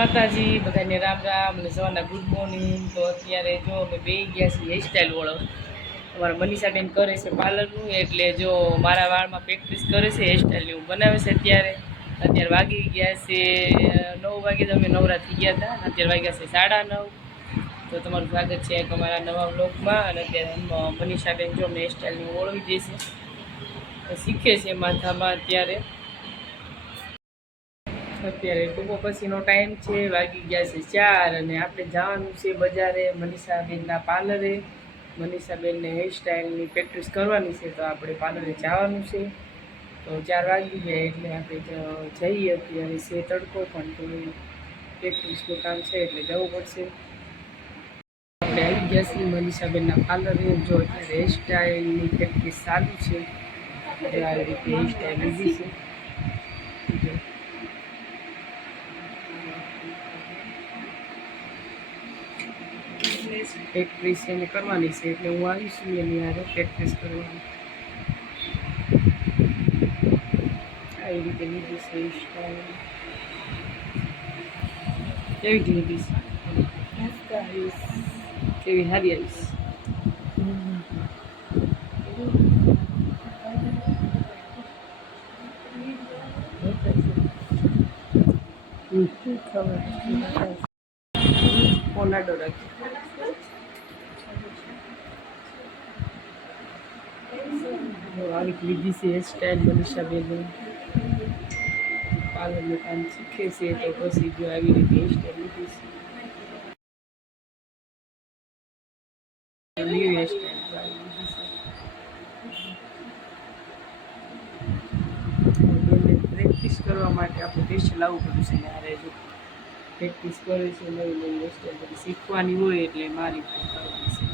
માતાજી, બધાને રામ રામ અને સવારના ગુડ મોર્નિંગ. તો અત્યારે જો અમે બે ગયા છીએ હેરસ્ટાઈલ વાળો. અમારા મનીષાબેન કરે છે પાર્લરનું, એટલે જો મારા વાળમાં પ્રેક્ટિસ કરે છે હેરસ્ટાઈલની હું બનાવે છે અત્યારે. અત્યારે વાગી ગયા છે નવ વાગે તો અમે નવરા થઈ ગયા હતા. અત્યારે વાગ્યા છે સાડા નવ. તો તમારું સ્વાગત છે એક અમારા નવા બ્લોગમાં અને અત્યારે મનીષાબેન જો અમે હેરસ્ટાઈલની ઓળવી દે છે. શીખે છે માથામાં અત્યારે. અત્યારે ટૂંકો પછીનો ટાઈમ છે, વાગી ગયા છે ચાર અને આપણે જવાનું છે બજારે મનીષાબેનના પાર્લરે મનીષાબેનને હેરસ્ટાઈલની પ્રેક્ટિસ કરવાની છે તો આપણે પાર્લરે જવાનું છે. તો ચાર વાગી ગયા એટલે આપણે જઈએ અત્યારે છે તડકો પણ તો પ્રેક્ટિસનું કામ છે એટલે જવું પડશે. આપણે આવી ગયા છીએ મનીષાબેનના પાર્લરે જો અત્યારે હેરસ્ટાઈલની પ્રેક્ટિસ ચાલુ છે જો આવી રીતે હેરસ્ટાઈલ લીધી છે. જો. પ્રેક્ટિસ એને કરવાની છે એટલે હું આવીશું એની હારે પ્રેક્ટિસ કરવાની આવી રીતે લીધી છે સ્ટાઇલ કેવી લીધી છે કેવી હારી આવીશ પોનાડો રાખી આવી લીધી છે હેરસ્ટાઈલ મનીષાબેન પાર્લરનું કામ શીખે છે તો પછી જો આવી રીતે હેરસ્ટાઈલ લીધી છે. લીધી છે. પ્રેક્ટિસ કરવા માટે આપણે ટેસ્ટ લાવવું પડ્યું છે યારે જો. પ્રેક્ટિસ કરે છે, નવી નવી બધી શીખવાની હોય એટલે મારી કરવાની છે.